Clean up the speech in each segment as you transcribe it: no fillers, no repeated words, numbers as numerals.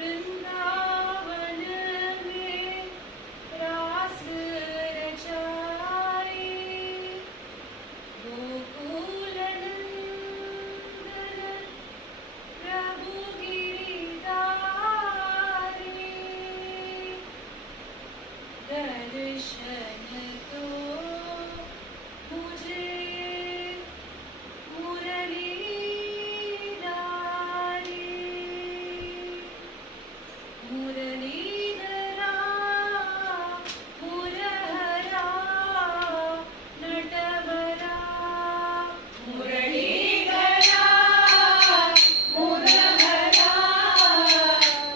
वृंदावन में रास रचाई, गोकुल नंदन प्रभु गिरिधारी, दर्शन दो मुझे मुरलीधारी, मुरलीधरा मुरहरा नटवरा, मुरलीधरा मुरहरा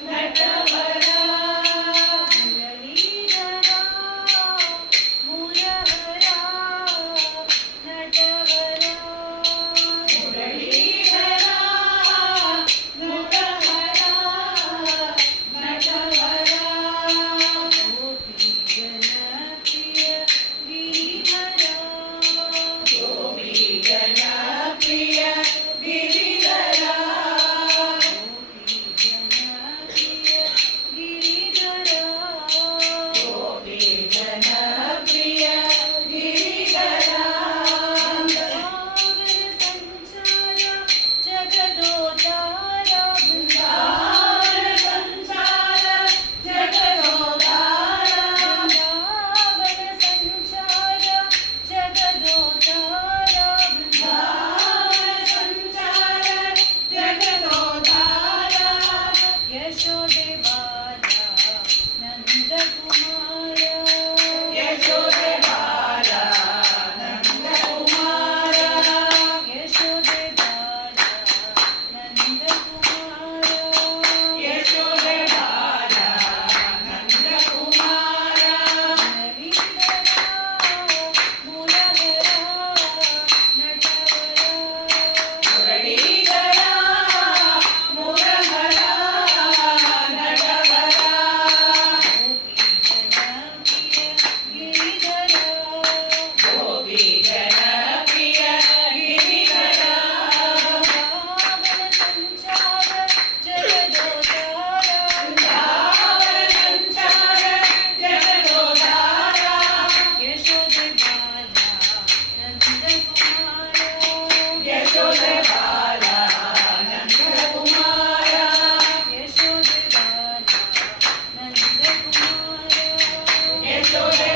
नटवरा, मुरलीधरा मुरहरा नटवरा, मुरलीधरा मुरहरा नटवरा, गोपी जनप्रिय गिरिधरा, गोपी जनप्रिय गिरिधरा, गोपी जनप्रिय गिरिधरा, गोपी जनप्रिय गिरिधरा, वृंदावन संचार जगदोद्धार, वृंदावन संचार जगदोद्धार, वृंदावन संचार जगदोद्धार, वृंदावन संचार जगदोद्धार, यशोदे बाला नंद कुमार, यशोदे बाला नंद कुमार, यशोदे बाला नंद कुमार, यशोदे बाला नंद कुमार, मुरलीधरा मुरहरा नटवरा, मुरलीधरा मुरहरा नटवरा, गोपी जनप्रिय गिरिधरा, गोपी जनप्रिय गिरिधरा, वृंदावन संचार जगदोद्धार, वृंदावन संचार जगदोद्धार, यशोदे बाला नंद कुमार, यशोदे बाला नंद कुमार, यशोदे बाला नंद कुमार, यशोदे